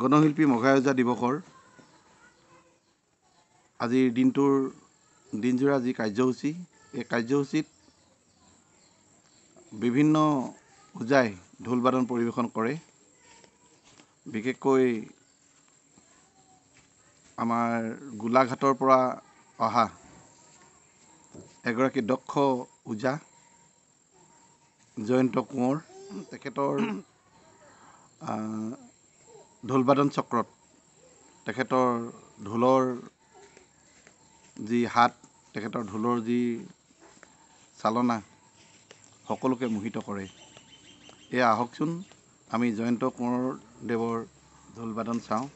গণশিল্পী মঘায়োজা দিৱসৰ আজিৰ দিনজোৰা যি কাৰ্যসূচী এই কাৰ্যসূচীত বিভিন্ন ওজাই ঢোল বাদন পৰিৱেশন কৰে। বিশেষকৈ আমাৰ গোলাঘাটৰ পৰা অহা এগৰাকী দক্ষ ওজা জয়ন্ত কোঁৱৰ, তেখেতৰ ঢোল বাদন চক্ৰত তেখেতৰ ঢোলৰ যি হাত, তেখেতৰ ঢোলৰ যি চালনা সকলোকে মোহিত কৰে। এয়া আহকচোন আমি জয়ন্ত কোঁৱৰ দেৱৰ ঢোল বাদন চাওঁ।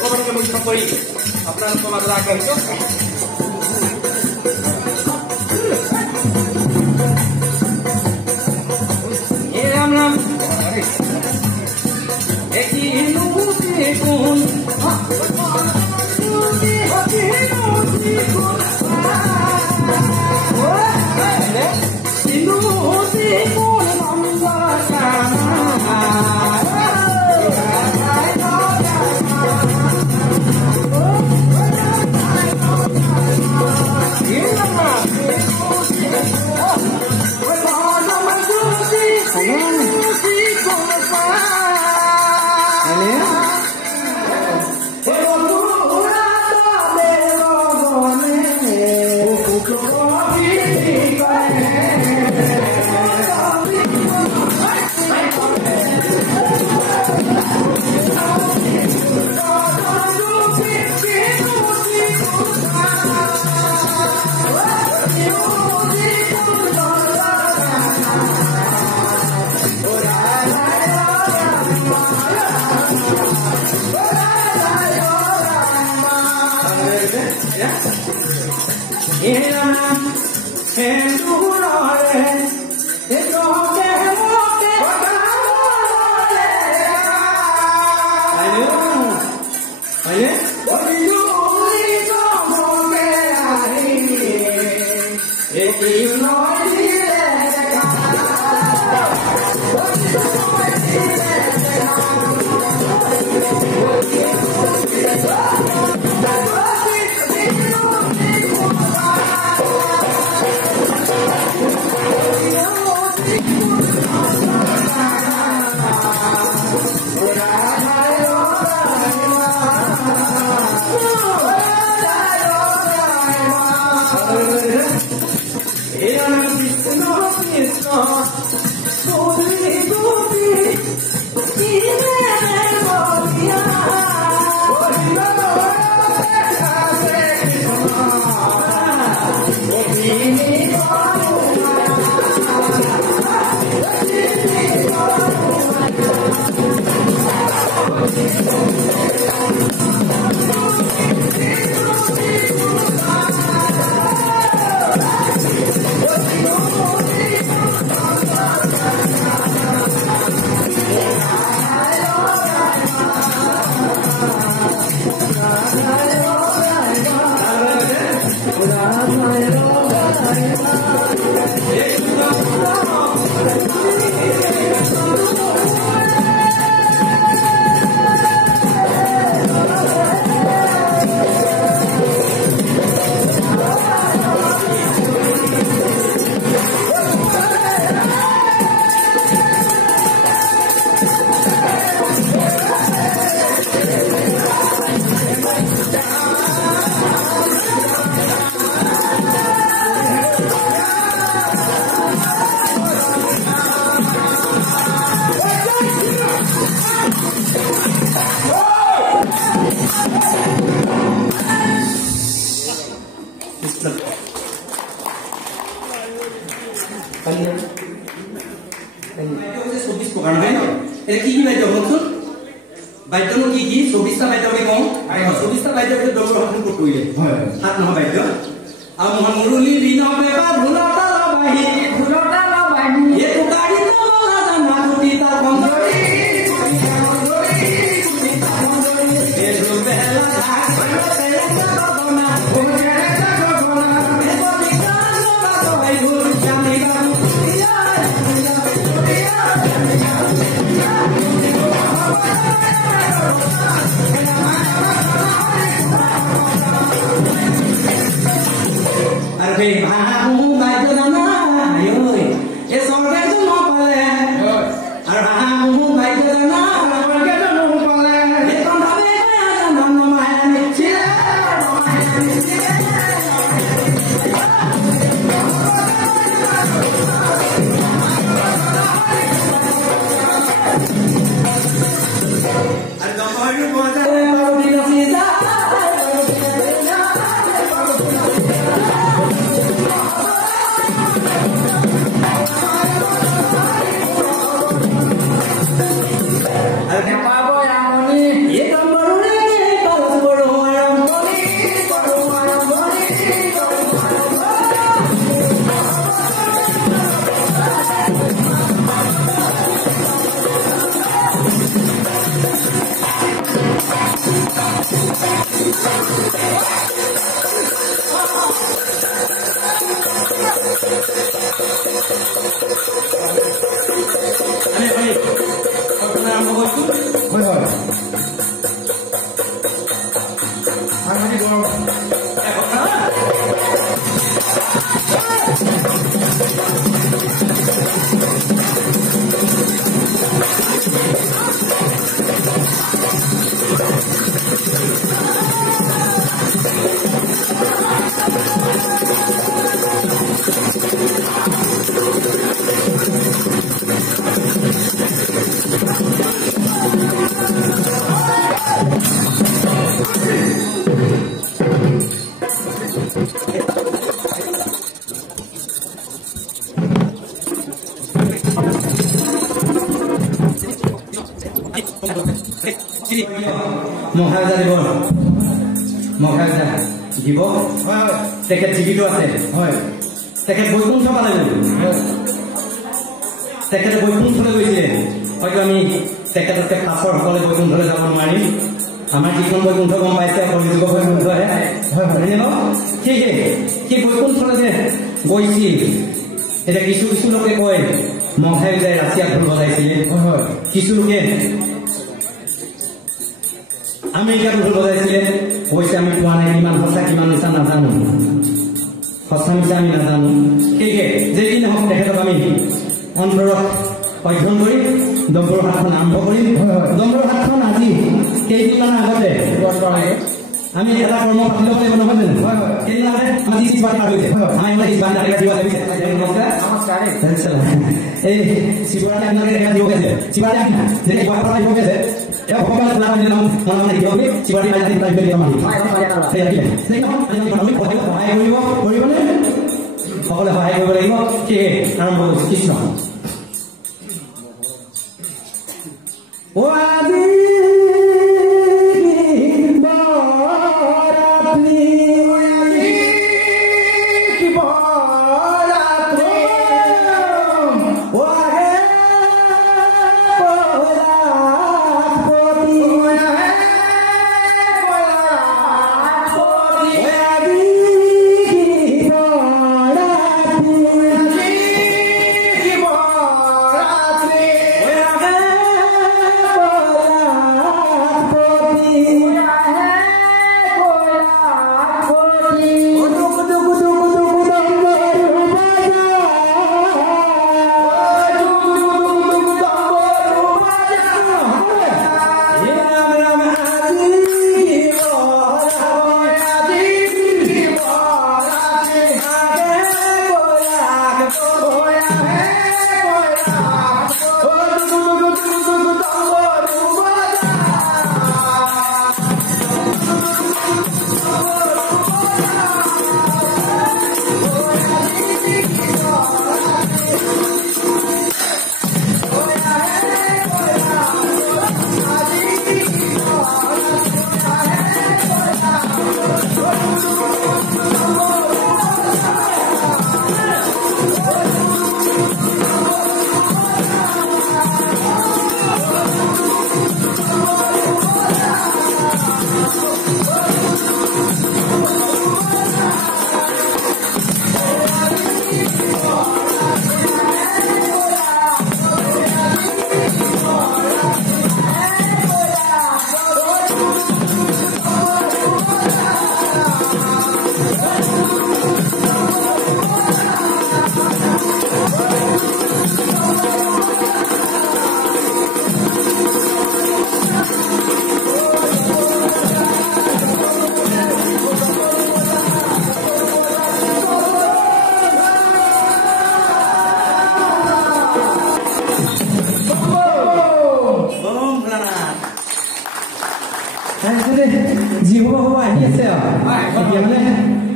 ভগৱানকে মুখ্য কৰি আপোনালোকৰ মাজত আগবাঢ়িছোঁ। ৰাম ৰাম বাদ্যনো কি কি 24টা বাদ্য আমি কওঁ 24টা বাদ্য ভিতৰত দলৰ সন্ধান কৰিলে হয় সাত নহয় বাদ্য আৰু মুৰলী বিনা বেবা ঢোলতা বাহি এটুকা হয় আমি গৰম মহাৰাজা দিব হয় তেখেত জীৱিত আছে হয় তেখেত বৈকুণ্ঠ পালে তেখেতে বৈকুণ্ঠলৈ গৈছিলে হয়তো আমি তেখেততকে পাছৰ সকলে বৈকুণ্ঠলৈ যাব নোৱাৰিম আমাৰ যিখন বৈকুণ্ঠ গম পাইছে কলিযুগ বৈকুণ্ঠহে হয় সেয়ে সেই বৈকুণ্ঠলৈ যে গৈছিল এতিয়া কিছু কিছু লোকে কয় মহাই যায় ৰাছিয়াত ঢোল বজাইছিলে হয় কিছু লোকে আমেৰিকাত ঢোল বজাইছিলে কৈছে আমি পোৱা নাই কিমান সঁচা কিমান মিছা নাজানো সঁচা মিছা আমি নাজানো সেয়ে যে কি নহওক তেখেতক আমি অন্তৰত অধ্যয়ন কৰি দম্বৰ হাতখন আৰম্ভ কৰিম দম্বৰ হাতখন আজি কেইদিনমান আগতে আমি এটা কৰ্ম পাতিব লাগিব নহয় জানো সেইদিনাতে আমাৰ শিৱাত পাৰ হৈছে আমাৰ শিৱাত দিব লাগিছে নমস্কাৰ এই শিৱৰাত্ৰি আপোনালোকে দেখা দিব গৈছে শিৱৰাত্ৰি আপোনাৰ যেতিয়া গুৱাহাটীৰ পৰা আহিব গৈছে এয়া ভগৱান খোলা মানে নাম মনে মনে শিৱৰাত্ৰি শিৱৰাত্ৰি পাই যাতে দিব মানি সহায় কৰিবনে সকলোৱে সহায় কৰিব লাগিব সেয়ে আৰম্ভ কৰিছে কৃষ্ণ ও আজি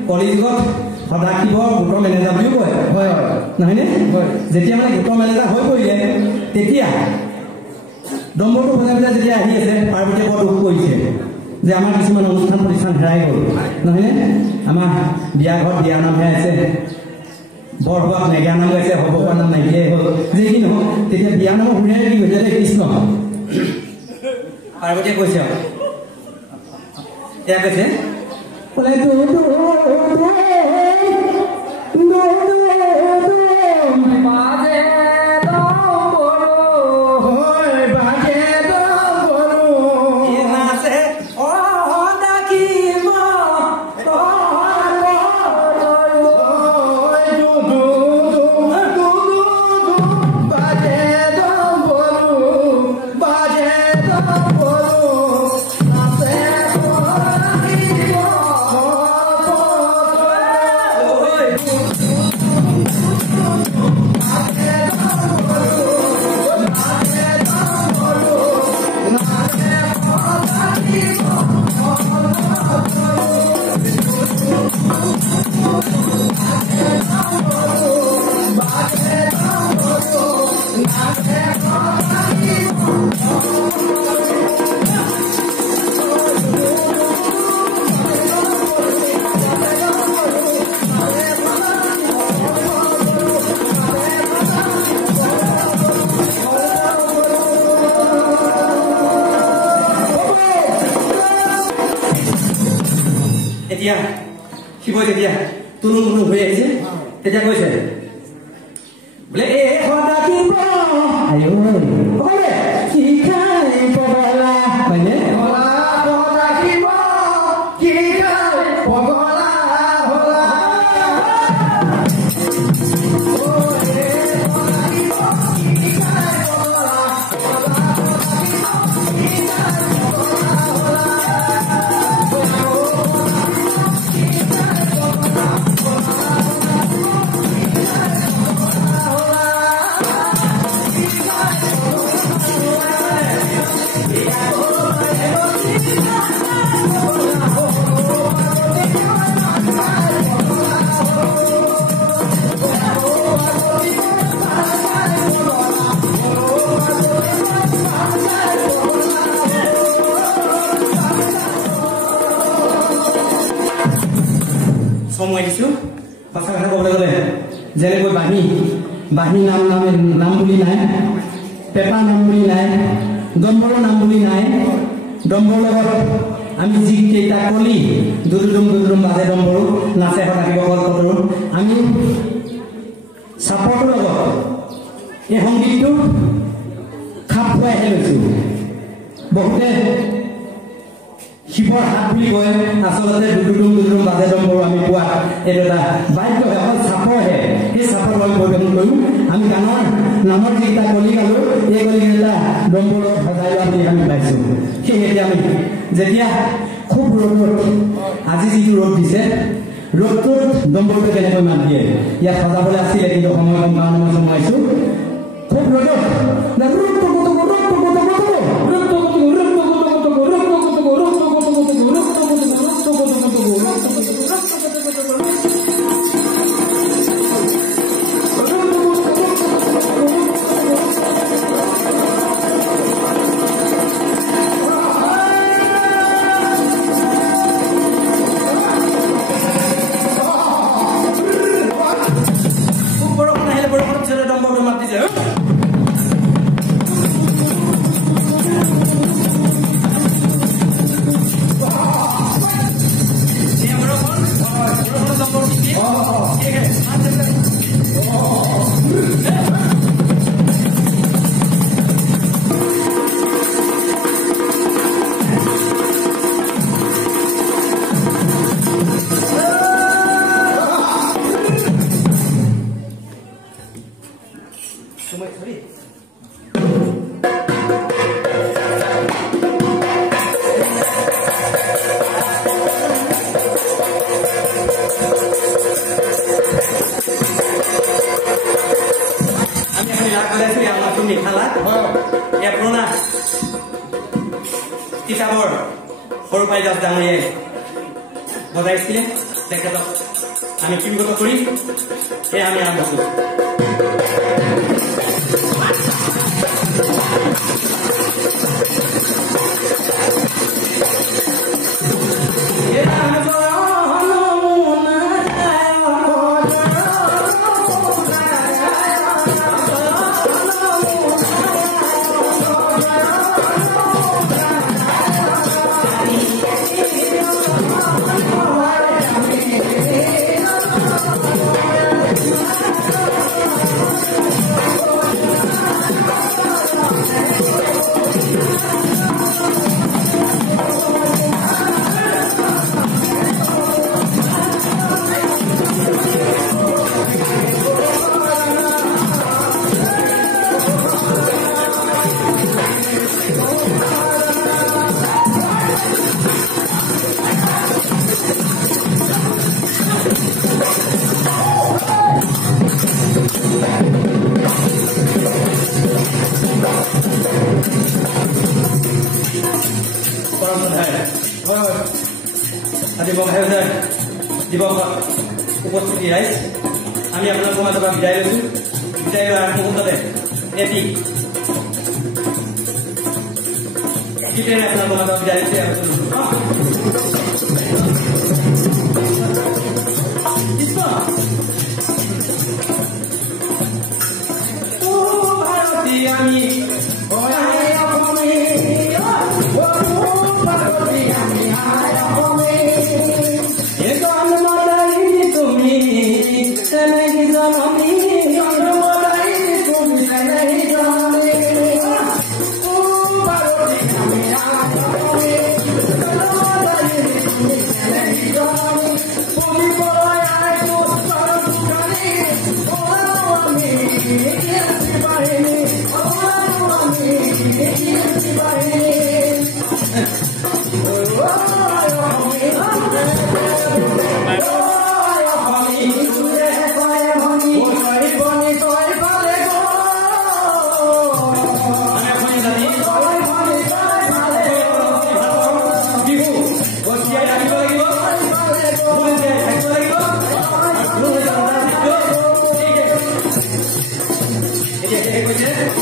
কলিযুগত সদাশিৱৰ গোটৰ মেনেজাৰ বুলিও কয় নহয়নে যেতিয়া মানে গোটৰ মেনেজাৰ হৈ পৰিলে তেতিয়া দম্বৰটো বজাই পেলাই যেতিয়া আহি আছে পাৰ্বতীয়ে বৰ দুখ কৰিছে যে আমাৰ কিছুমান অনুষ্ঠান প্ৰতিষ্ঠান হেৰাই গ'ল নহয়নে আমাৰ বিয়া ঘৰত বিয়া নাম হেৰাই আছে বৰসভাত নেগা নাম গাইছে হবকা নাম নাইকিয়াই হ'ল যে কি নহওক তেতিয়া বিয়া নামৰ শুনিয়াই কি কৈছে কৃষ্ণ পাৰ্বতীয়ে কৈছে এয়া কৈছে বোলে যেতিয়া শিৱই যেতিয়া তুলুং তুলুং হৈ আহিছে তেতিয়া কৈছে বোলে এ সদা কিব আয়ো ওলে কি খাই পগলা হয়নে সদা কিব কি খাই পগলা হলা সময় দিছো সঁচা কথা ক'বলৈ গ'লে যেনেকৈ বাঁহী নাম বুলি নাই পেপা নাম বুলি নাই ডম্বৰৰ নাম বুলি নাই ডম্বৰৰ লগত আমি যিকেইটা কলি দুদুদুম বাজে ডম্বৰো নাচে সদাকিব কলকতৰো আমি চাপৰটোৰ লগত এই সংগীতটো খাপ খুৱাইহে লৈছো বহুতে শিৱৰ হাত বুলি কয় আচলতে দুদুদুম বাজে ডম্বৰো আমি পোৱা এইটো এটা বাদ্য হয় অকল চাপৰহে সেই চাপৰ লৈ পৰিৱেশন কৰিম আমি গানৰ নামৰ যিকেইটা কলি গালো এই কলিকেইটা ডম্বৰত সজাই লোৱা বুলি আমি পাইছো সেয়েহে আমি যেতিয়া খুব ৰ'দত আজি যিটো ৰ'দ দিছে ৰ'দটোত ডম্বৰটো কেনেকৈ মাত দিয়ে ইয়াত সজাবলৈ আছিলে কিন্তু সময় কম কাৰণে মই সোমাইছো খুব ৰ'দত কিতাপৰ সৰু পাই দাস ডাঙৰীয়াই বজাইছিলে তেখেতক আমি কিবিগত কৰি এয়া আমি আৰম্ভ কৰোঁ উপস্থিতি ৰাইজ আমি আপোনালোকৰ মাজৰ পৰা বিদায় লৈছো বিদায় লোৱাৰ মুহূৰ্ততে এটি গীতেৰে আপোনালোকৰ মাজৰ বিদায় লৈছো আমি Yeah.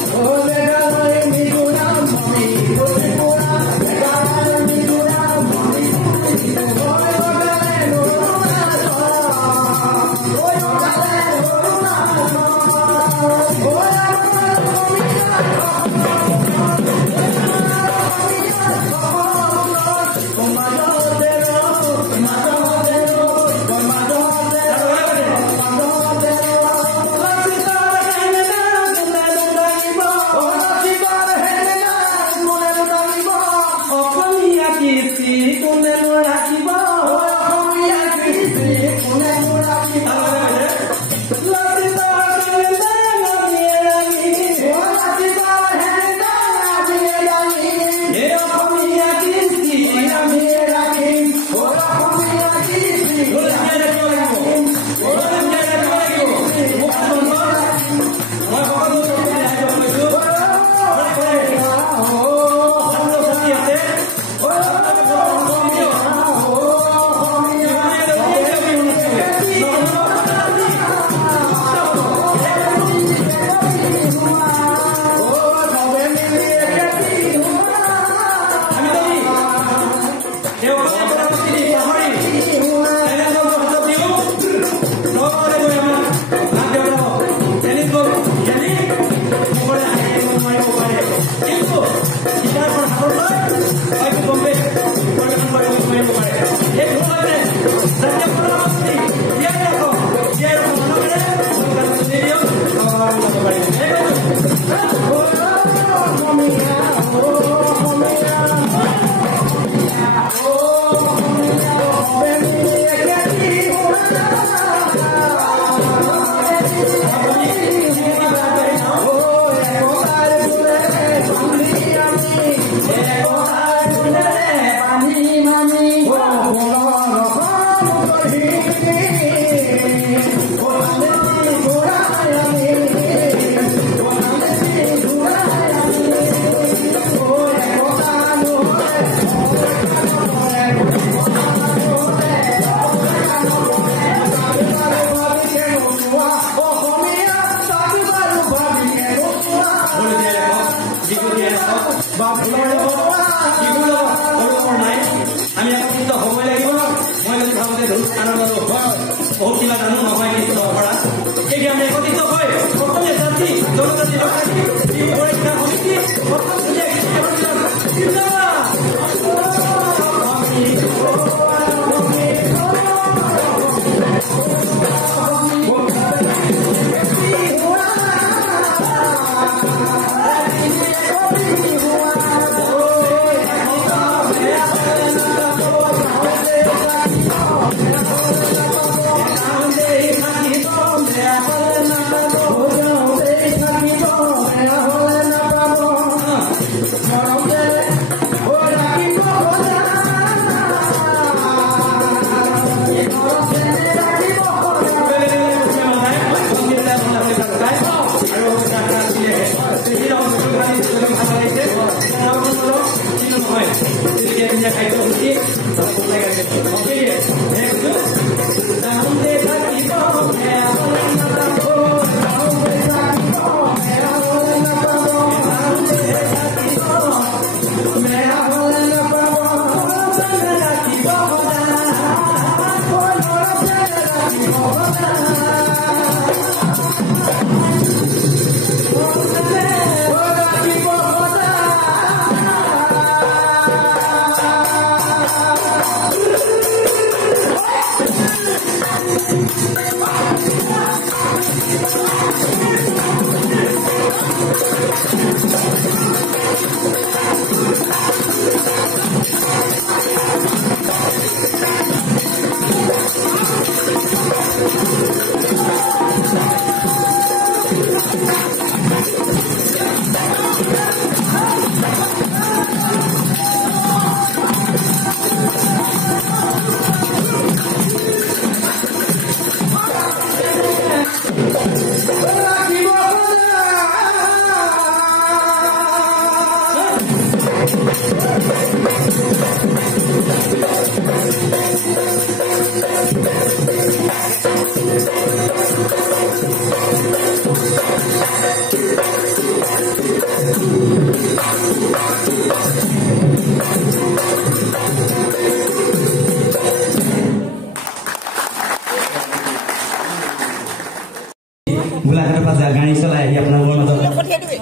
গোলাঘাটৰ পৰা গাড়ী চলাই আহি আপোনালোকৰ মাজত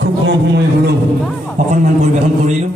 খুব কম সময় হ'লেও অকণমান পৰিৱেশন কৰিলোঁ।